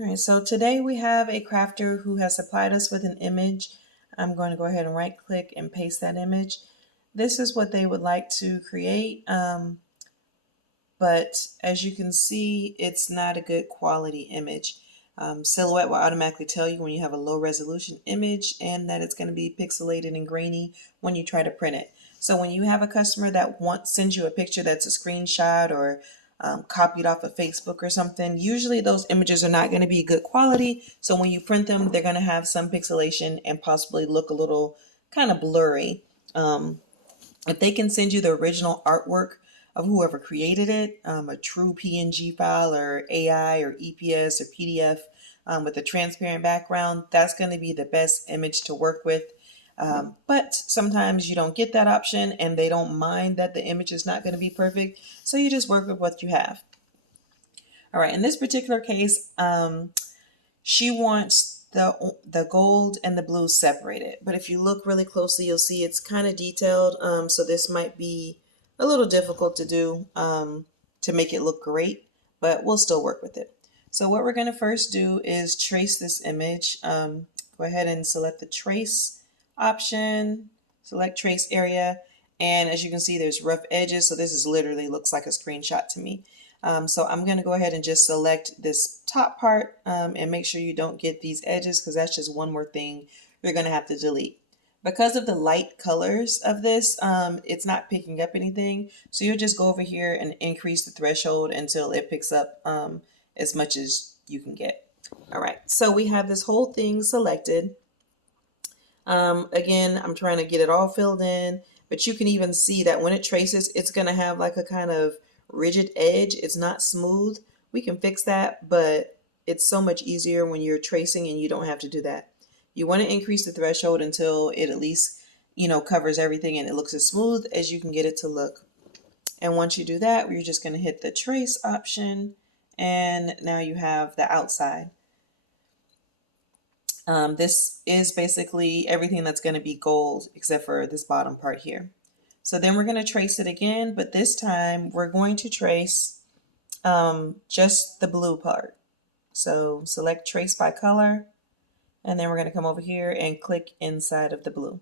All right, so today we have a crafter who has supplied us with an image. I'm going to go ahead and right click and paste that image. This is what they would like to create, but as you can see, it's not a good quality image. Silhouette will automatically tell you when you have a low resolution image and that it's going to be pixelated and grainy when you try to print it. So when you have a customer that sends you a picture that's a screenshot or copied off of Facebook or something, usually those images are not going to be good quality. So when you print them, they're going to have some pixelation and possibly look a little kind of blurry. If they can send you the original artwork of whoever created it, a true PNG file or AI or EPS or PDF with a transparent background, that's going to be the best image to work with. But sometimes you don't get that option and they don't mind that the image is not going to be perfect. So you just work with what you have. All right, in this particular case, she wants the gold and the blue separated. But if you look really closely, you'll see it's kind of detailed. So this might be a little difficult to do to make it look great, but we'll still work with it. So what we're going to first do is trace this image. Go ahead and select the trace option, select trace area. And as you can see, there's rough edges. So this is literally looks like a screenshot to me. So I'm going to go ahead and just select this top part and make sure you don't get these edges because that's just one more thing you're going to have to delete. Because of the light colors of this, it's not picking up anything. So you'll just go over here and increase the threshold until it picks up as much as you can get. All right, so we have this whole thing selected. Again, I'm trying to get it all filled in, but you can even see that when it traces, it's going to have like a kind of rigid edge. It's not smooth. We can fix that, but it's so much easier when you're tracing and you don't have to do that. You want to increase the threshold until it at least, covers everything and it looks as smooth as you can get it to look. And once you do that, you're just going to hit the trace option and now you have the outside. This is basically everything that's going to be gold except for this bottom part here. So then we're going to trace it again, but this time we're going to trace just the blue part. So select trace by color, and then we're going to come over here and click inside of the blue.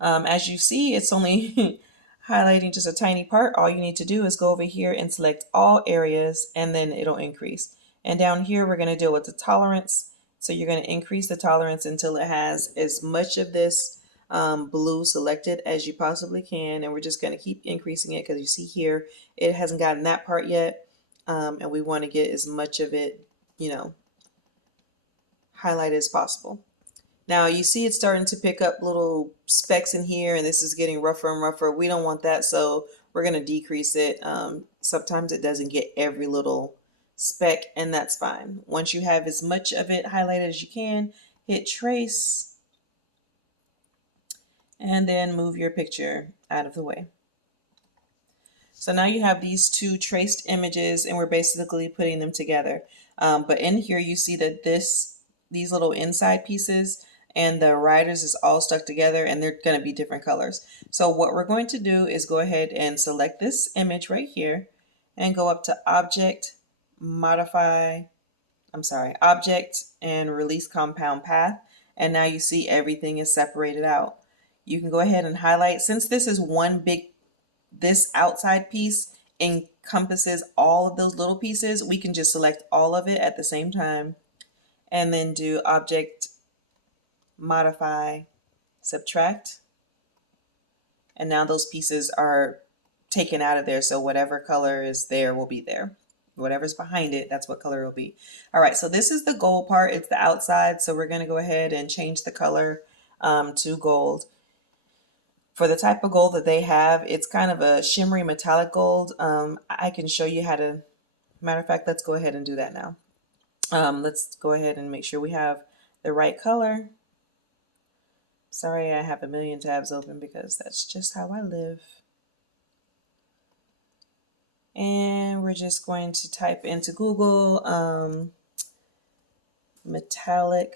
As you see, it's only highlighting just a tiny part. All you need to do is go over here and select all areas, and then it'll increase. And down here, we're going to deal with the tolerance. So you're going to increase the tolerance until it has as much of this blue selected as you possibly can. And we're just going to keep increasing it because you see here, it hasn't gotten that part yet. And we want to get as much of it, highlighted as possible. Now you see it's starting to pick up little specks in here and this is getting rougher and rougher. We don't want that, so we're going to decrease it. Sometimes it doesn't get every little speck and that's fine. Once you have as much of it highlighted as you can, hit trace and then move your picture out of the way. So now you have these two traced images and we're basically putting them together. But in here you see that these little inside pieces and the riders is all stuck together and they're going to be different colors. So what we're going to do is go ahead and select this image right here and go up to object and release compound path. And now you see everything is separated out. You can go ahead and highlight, since this is this outside piece encompasses all of those little pieces, we can just select all of it at the same time and then do object, modify, subtract. And now those pieces are taken out of there. So whatever color is there will be there. Whatever's behind it, that's what color it will be. All right, so this is the gold part. It's the outside. So we're going to go ahead and change the color to gold. For the type of gold that they have, it's kind of a shimmery metallic gold. I can show you how to, matter of fact, let's go ahead and do that now. Let's go ahead and make sure we have the right color. Sorry, I have a million tabs open because that's just how I live. And we're just going to type into Google metallic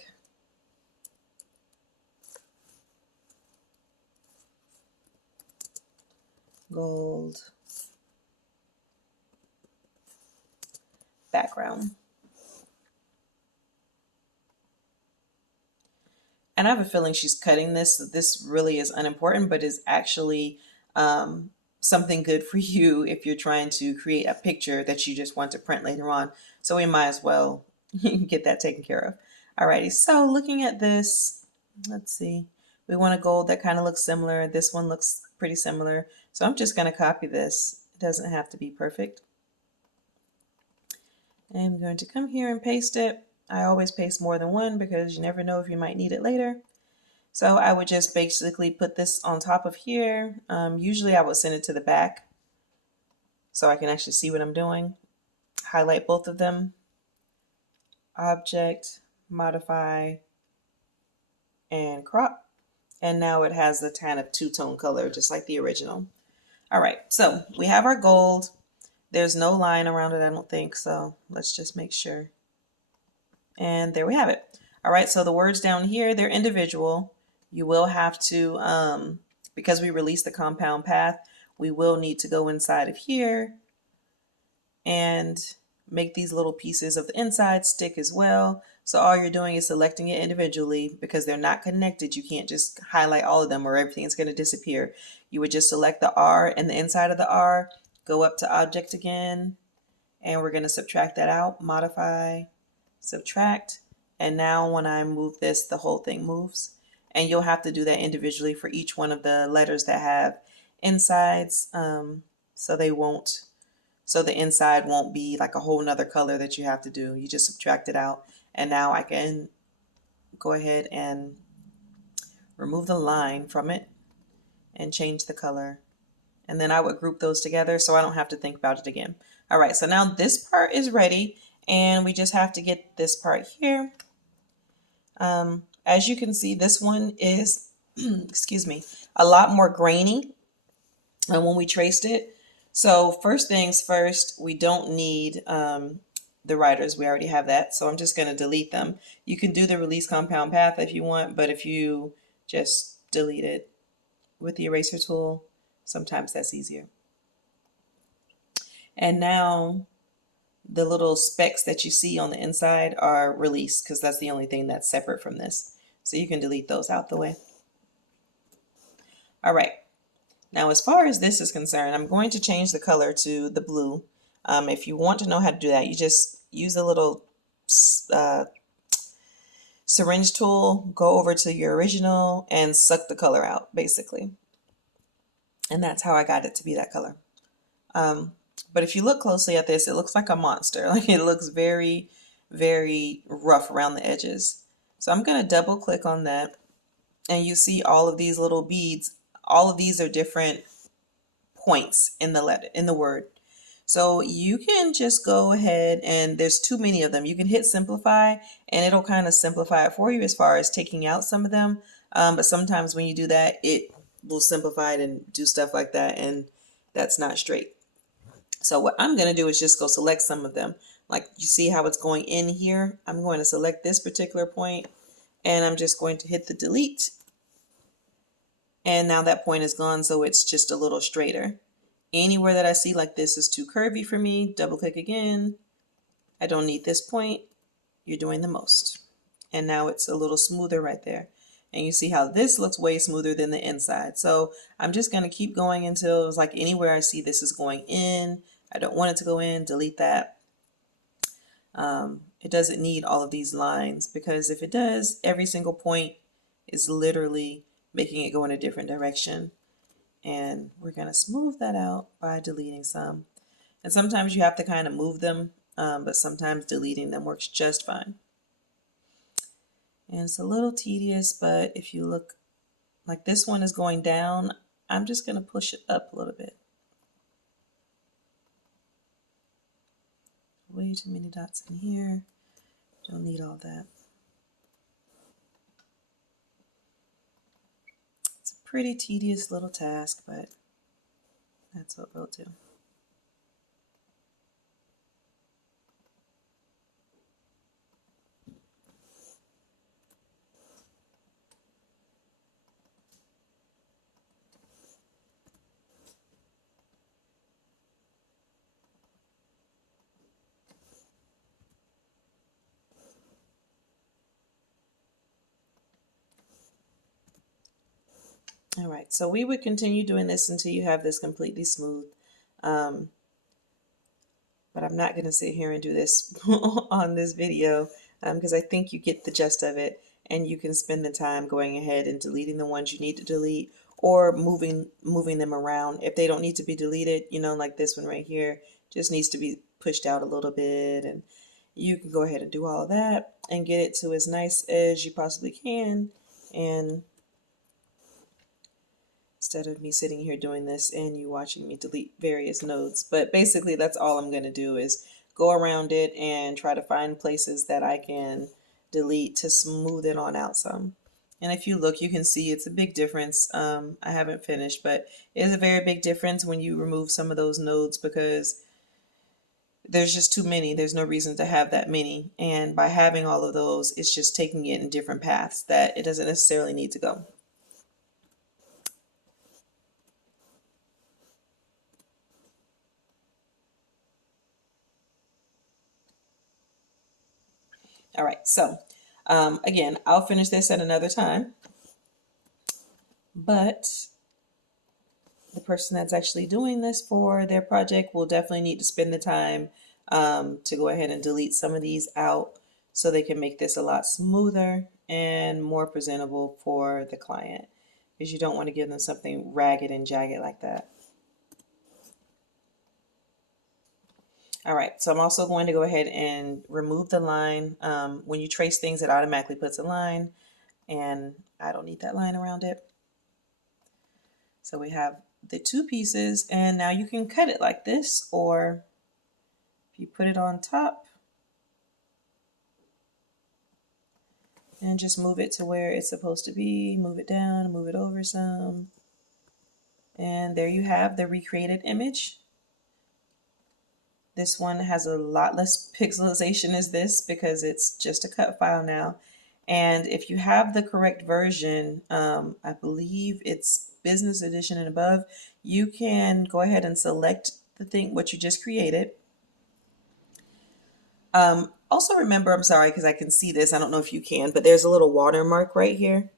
gold background. And I have a feeling she's cutting this. So this really is unimportant, but is actually something good for you if you're trying to create a picture that you just want to print later on. So we might as well get that taken care of. Alrighty, so looking at this, let's see. We want a gold that kind of looks similar. This one looks pretty similar. So I'm just going to copy this. It doesn't have to be perfect. I'm going to come here and paste it. I always paste more than one because you never know if you might need it later. So I would just basically put this on top of here. Usually I would send it to the back so I can actually see what I'm doing. Highlight both of them. Object, modify, and crop. And now it has the kind of two-tone color, just like the original. All right, so we have our gold. There's no line around it, I don't think, so let's just make sure. And there we have it. All right, so the words down here, they're individual. You will have to, because we released the compound path, we will need to go inside of here and make these little pieces of the inside stick as well. So all you're doing is selecting it individually because they're not connected. You can't just highlight all of them or everything is going to disappear. You would just select the R and the inside of the R, go up to object again, and we're going to subtract that out, modify, subtract. And now when I move this, the whole thing moves. And you'll have to do that individually for each one of the letters that have insides, so the inside won't be like a whole nother color that you have to do. You just subtract it out. And now I can go ahead and remove the line from it and change the color. And then I would group those together so I don't have to think about it again. All right, so now this part is ready and we just have to get this part here. As you can see, this one is, excuse me, a lot more grainy than when we traced it. So first things first, we don't need the writers. We already have that. So I'm just going to delete them. You can do the release compound path if you want, but if you just delete it with the eraser tool, sometimes that's easier. And now the little specks that you see on the inside are released because that's the only thing that's separate from this. So you can delete those out the way. All right. Now, as far as this is concerned, I'm going to change the color to the blue. If you want to know how to do that, you just use a little syringe tool, go over to your original and suck the color out, basically. And that's how I got it to be that color. But if you look closely at this, it looks like a monster. Like it looks very, very rough around the edges. So I'm going to double click on that. And you see all of these little beads. All of these are different points in the word. So you can just go ahead and there's too many of them. You can hit simplify and it'll kind of simplify it for you as far as taking out some of them. But sometimes when you do that, it will simplify it and do stuff like that. And that's not straight. So what I'm going to do is just go select some of them. Like you see how it's going in here. I'm going to select this particular point and I'm just going to hit the delete. And now that point is gone, so it's just a little straighter. Anywhere that I see like this is too curvy for me, double click again. I don't need this point. You're doing the most. And now it's a little smoother right there. And you see how this looks way smoother than the inside. So I'm just going to keep going until it's like anywhere I see this is going in. I don't want it to go in, delete that. It doesn't need all of these lines because if it does, every single point is literally making it go in a different direction. And we're going to smooth that out by deleting some. And sometimes you have to kind of move them, but sometimes deleting them works just fine. And it's a little tedious, but if you look like this one is going down, I'm just going to push it up a little bit. Way too many dots in here. Don't need all that. It's a pretty tedious little task, but that's what we'll do. All right, so we would continue doing this until you have this completely smooth. Um, but I'm not going to sit here and do this on this video because I think you get the gist of it, and you can spend the time going ahead and deleting the ones you need to delete, or moving them around if they don't need to be deleted, you know, like this one right here just needs to be pushed out a little bit, and you can go ahead and do all of that and get it to as nice as you possibly can. And instead of me sitting here doing this and you watching me delete various nodes. But basically that's all I'm going to do is go around it and try to find places that I can delete to smooth it on out some. And if you look, you can see it's a big difference. I haven't finished, but it is a very big difference when you remove some of those nodes because there's just too many. There's no reason to have that many. And by having all of those, it's just taking it in different paths that it doesn't necessarily need to go. All right, so again, I'll finish this at another time, but the person that's actually doing this for their project will definitely need to spend the time to go ahead and delete some of these out so they can make this a lot smoother and more presentable for the client, because you don't want to give them something ragged and jagged like that. All right, so I'm also going to go ahead and remove the line. When you trace things, it automatically puts a line, and I don't need that line around it. So we have the two pieces, and now you can cut it like this, or if you put it on top and just move it to where it's supposed to be, move it down, move it over some, and there you have the recreated image. This one has a lot less pixelization as this because it's just a cut file now. And if you have the correct version, I believe it's business edition and above, you can go ahead and select the thing, what you just created. Also remember, I'm sorry, because I can see this, I don't know if you can, but there's a little watermark right here,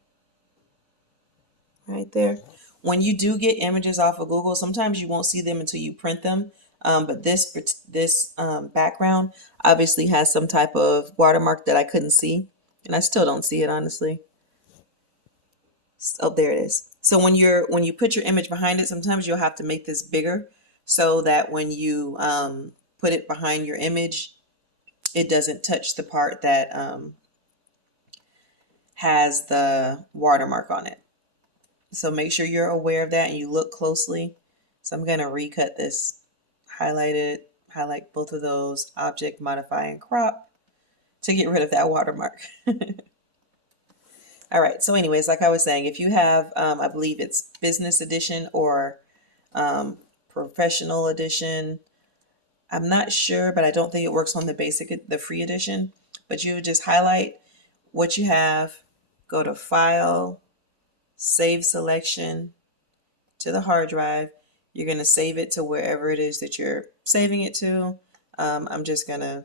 right there. When you do get images off of Google, sometimes you won't see them until you print them. But this background obviously has some type of watermark that I couldn't see, and I still don't see it honestly. Oh, there it is. So when you put your image behind it, sometimes you'll have to make this bigger so that when you put it behind your image, it doesn't touch the part that has the watermark on it. So make sure you're aware of that and you look closely. So I'm going to recut this, highlight it, highlight both of those, object, modify, and crop to get rid of that watermark. All right, so anyways, like I was saying, if you have, I believe it's business edition or professional edition, I'm not sure, but I don't think it works on the free edition, but you would just highlight what you have, go to File, Save Selection to the hard drive. You're going to save it to wherever it is that you're saving it to. I'm just going to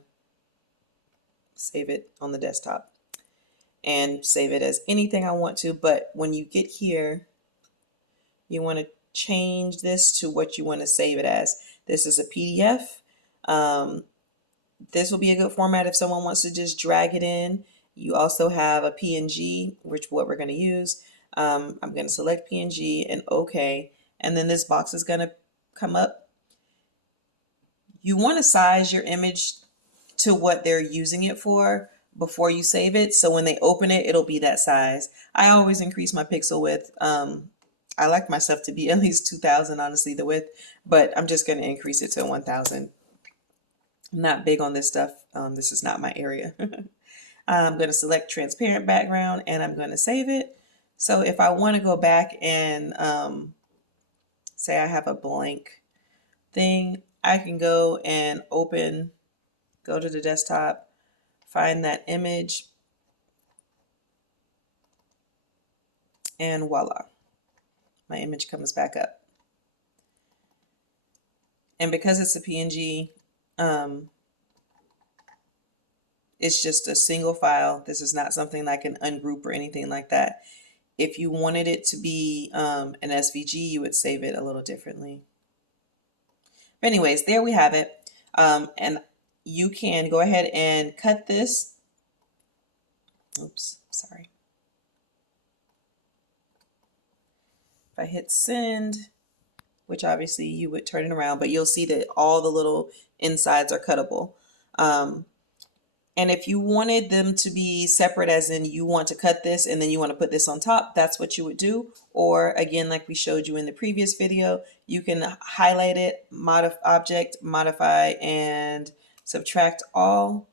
save it on the desktop and save it as anything I want to. But when you get here, you want to change this to what you want to save it as. This is a PDF. This will be a good format if someone wants to just drag it in. You also have a PNG, which what we're going to use. I'm going to select PNG and OK. And then this box is going to come up. You want to size your image to what they're using it for before you save it. So when they open it, it'll be that size. I always increase my pixel width. I like my stuff to be at least 2000, honestly, the width, but I'm just going to increase it to 1000. I'm not big on this stuff. This is not my area. I'm going to select transparent background and I'm going to save it. So if I want to go back and say I have a blank thing, I can go and go to the desktop, find that image, and voila, my image comes back up. And because it's a PNG, it's just a single file. This is not something I can ungroup or anything like that. If you wanted it to be an SVG, you would save it a little differently. But anyways, there we have it. And you can go ahead and cut this. Oops, sorry. If I hit send, which obviously you would turn it around, but you'll see that all the little insides are cuttable. And if you wanted them to be separate, as in you want to cut this and then you want to put this on top, that's what you would do. Or again, like we showed you in the previous video, you can highlight it, object, modify, and subtract all.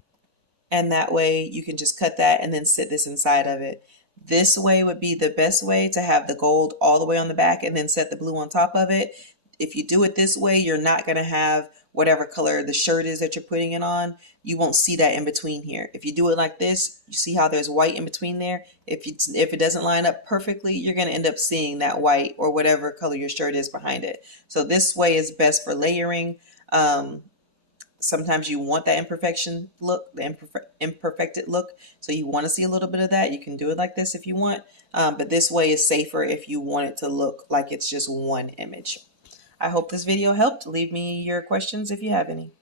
And that way you can just cut that and then sit this inside of it. This way would be the best way, to have the gold all the way on the back and then set the blue on top of it. If you do it this way, you're not going to have whatever color the shirt is that you're putting it on. You won't see that in between here. If you do it like this, you see how there's white in between there. If it doesn't line up perfectly, you're going to end up seeing that white or whatever color your shirt is behind it. So this way is best for layering. Sometimes you want that imperfection look, the imperfected look. So you want to see a little bit of that. You can do it like this if you want. But this way is safer if you want it to look like it's just one image. I hope this video helped. Leave me your questions if you have any.